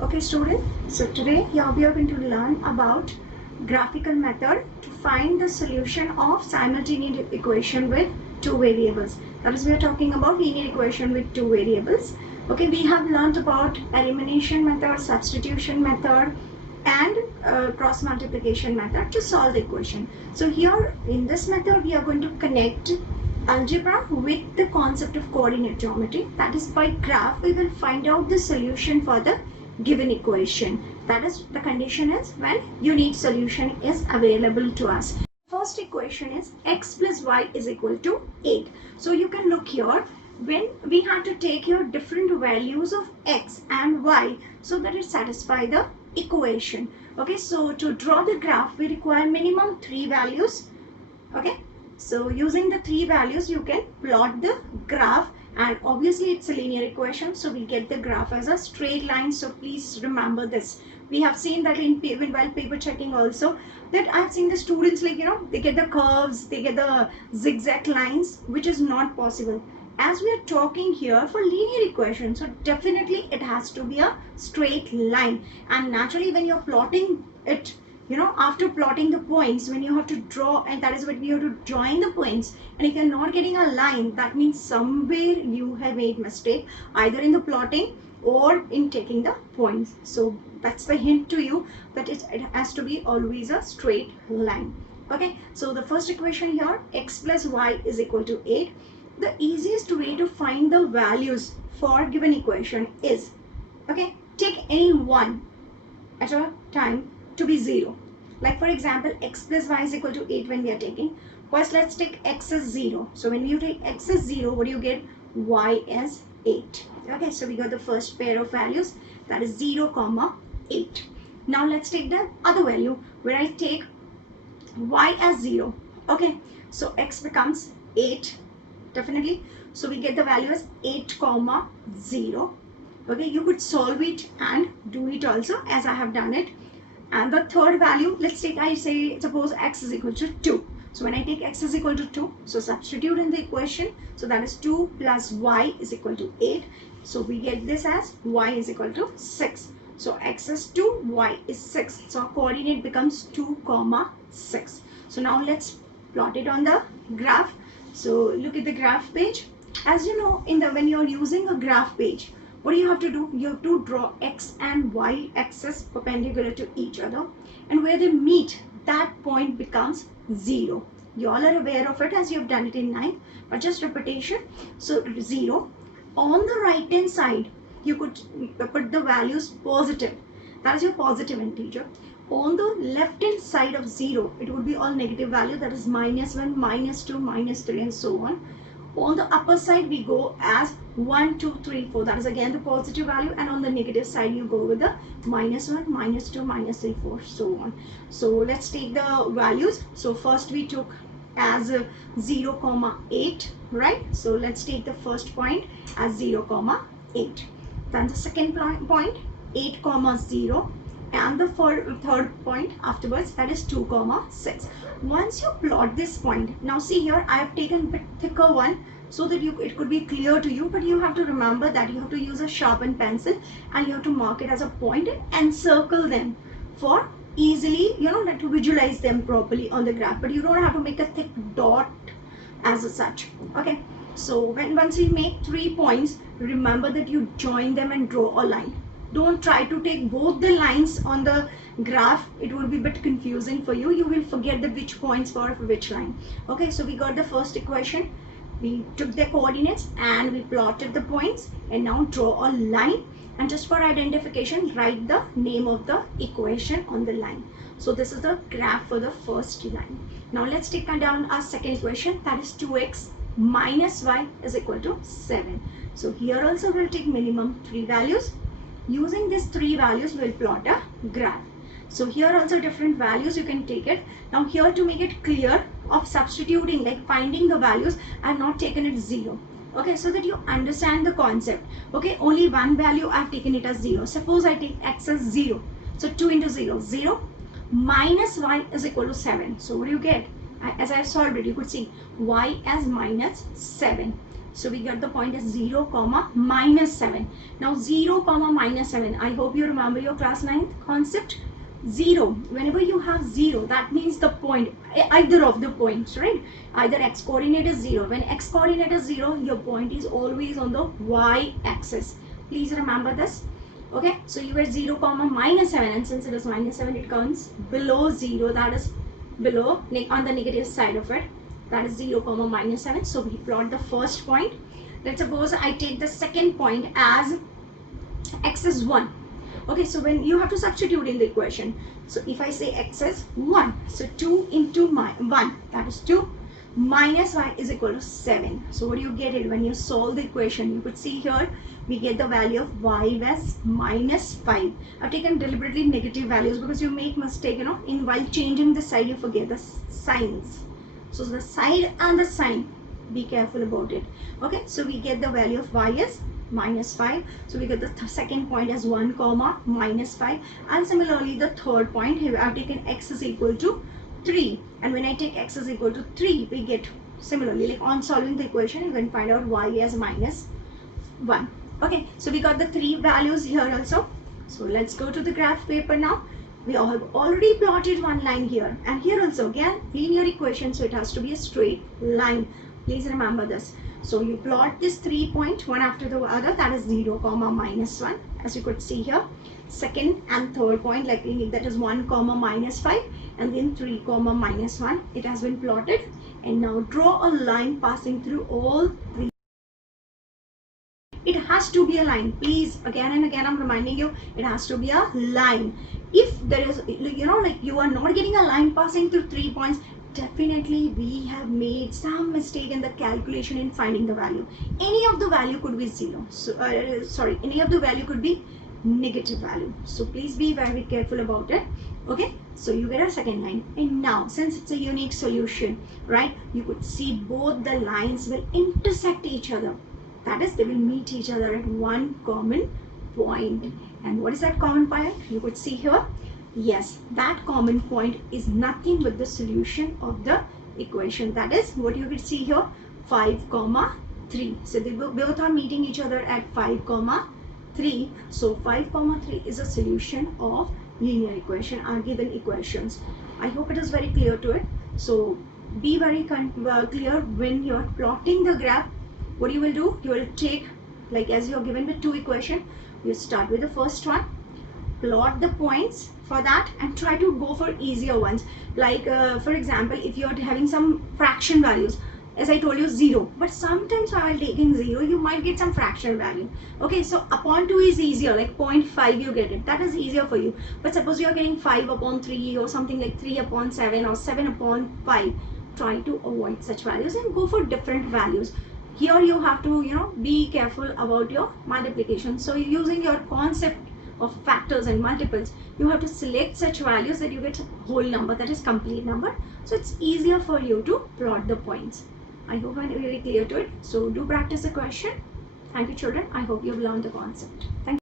Okay student, so today here we are going to learn about graphical method to find the solution of simultaneous equation with two variables. That is, we are talking about linear equation with two variables. Okay, we have learned about elimination method, substitution method and cross multiplication method to solve the equation. So here in this method we are going to connect algebra with the concept of coordinate geometry. That is, by graph we will find out the solution for the given equation. That is, the condition is when unique solution is available to us. First equation is x plus y is equal to 8. So you can look here, when we have to take here different values of x and y so that it satisfy the equation. Okay, so to draw the graph we require minimum 3 values. Okay, so using the 3 values you can plot the graph, and obviously it's a linear equation, so we get the graph as a straight line. So please remember this. We have seen that while paper checking also, that I've seen the students, like, they get the curves, they get the zigzag lines, which is not possible. As we are talking here for linear equation, so definitely it has to be a straight line. And naturally when you're plotting it, after plotting the points, when you have to draw, and that is when you have to join the points, and if you're not getting a line, that means somewhere you have made mistake, either in the plotting or in taking the points. So that's the hint to you that it has to be always a straight line. Okay, so the first equation here, x plus y is equal to 8. The easiest way to find the values for given equation is, okay, take any one at a time to be 0. Like for example, x plus y is equal to 8 when we are taking. First let's take x as 0. So when you take x as 0, what do you get? Y as 8. Okay, so we got the first pair of values, that is 0, 8. Now let's take the other value where I take y as 0. Okay, so x becomes 8 definitely. So we get the value as 8, 0. Okay, you could solve it and do it also as I have done it. And the third value, let's take, suppose x is equal to 2. So when I take x is equal to 2, so substitute in the equation. So that is 2 plus y is equal to 8. So we get this as y is equal to 6. So x is 2, y is 6. So our coordinate becomes 2, 6. So now let's plot it on the graph. So look at the graph page. As you know, when you're using a graph page, what do you have to do? You have to draw x and y axis perpendicular to each other, and where they meet, that point becomes 0. You all are aware of it as you have done it in 9th, but just repetition. So 0. On the right hand side, you could put the values positive. That is your positive integer. On the left hand side of 0, it would be all negative value, that is -1, -2, -3 and so on. On the upper side we go as 1, 2, 3, 4, that is again the positive value, and on the negative side you go with the -1, -2, -3, 4, so on. So let's take the values. So first we took as 0, 8, right? So let's take the first point as 0, 8. Then the second point 8, 0, and the third point afterwards, that is 2, 6. Once you plot this point, now see here I have taken a bit thicker one so that it could be clear to you, but you have to remember that you have to use a sharpened pencil and you have to mark it as a point and circle them for easily, to visualize them properly on the graph, but you don't have to make a thick dot as such. Okay, so once we make 3 points, remember that you join them and draw a line. Don't try to take both the lines on the graph. It will be a bit confusing for you. You will forget the which points for which line. Okay, so we got the first equation. We took the coordinates and we plotted the points, and now draw a line, and just for identification write the name of the equation on the line. So this is the graph for the first line. Now let's take down our second equation, that is 2x minus y is equal to 7. So here also we'll take minimum 3 values. Using these 3 values, we'll plot a graph. So here also different values you can take it. Now here, to make it clear of substituting, like finding the values, I have not taken it 0. Okay, so that you understand the concept. Okay, only one value I have taken it as 0. Suppose I take x as 0. So 2 into 0, 0 minus y is equal to 7. So what do you get? As I solved it, you could see y as -7. So we got the point as 0 comma minus 7. Now 0 comma minus 7, I hope you remember your class 9th concept. 0, whenever you have 0, that means the point, either of the points, right? Either x coordinate is 0. When x coordinate is 0, your point is always on the y axis. Please remember this. Okay, so you get 0 comma minus 7, and since it is minus 7, it comes below 0, that is below on the negative side of it, that is 0 comma minus 7. So we plot the first point. Let's suppose I take the second point as x is 1. Okay, so when you have to substitute in the equation, so if I say x is 1, so 2 into 1, that is 2, minus y is equal to 7. So what do you get it when you solve the equation? You could see here we get the value of y as minus 5. I've taken deliberately negative values because you make mistake, in while changing the side you forget the signs. So the side and the sign, be careful about it. Okay, so we get the value of y as minus 5. So we get the second point as 1 comma minus 5, and similarly the third point here I've taken x is equal to 3, and when I take x is equal to 3, we get similarly, like on solving the equation you can find out y as minus 1. Okay, so we got the 3 values here also. So let's go to the graph paper now. We have already plotted one line here, and here also again linear equation, so it has to be a straight line. Please remember this. So you plot this 3 point one after the other, that is 0 comma minus 1, as you could see here. Second and third point, like that is 1 comma minus 5, and then 3 comma minus 1. It has been plotted, and now draw a line passing through all three. It has to be a line. Please, again and again I'm reminding you, it has to be a line. If there is, like you are not getting a line passing through 3 points, definitely we have made some mistake in the calculation in finding the value. Any of the value could be 0. So any of the value could be negative value. So please be very careful about it. Okay, so you get a second line, and now since it's a unique solution, right, you could see both the lines will intersect each other. That is, they will meet each other at one common point. And what is that common point? You could see here. Yes, that common point is nothing but the solution of the equation. That is what you could see here, 5 comma 3. So they both are meeting each other at 5 comma 3. So 5 comma 3 is a solution of linear equation, our given equations. I hope it is very clear to it. So be very clear when you are plotting the graph. What you will do, you will take, like as you are given with 2 equations, you start with the first one, plot the points for that, and try to go for easier ones. Like for example, if you are having some fraction values, as I told you 0, but sometimes while taking 0 you might get some fraction value. Okay, so upon 2 is easier, like 0.5 you get it, that is easier for you. But suppose you are getting 5 upon 3 or something like 3 upon 7 or 7 upon 5, try to avoid such values and go for different values. Here you have to be careful about your multiplication. So using your concept of factors and multiples, you have to select such values that you get a whole number, that is complete number. So it's easier for you to plot the points. I hope I'm very clear to it. So do practice the question. Thank you children. I hope you have learned the concept. Thank you.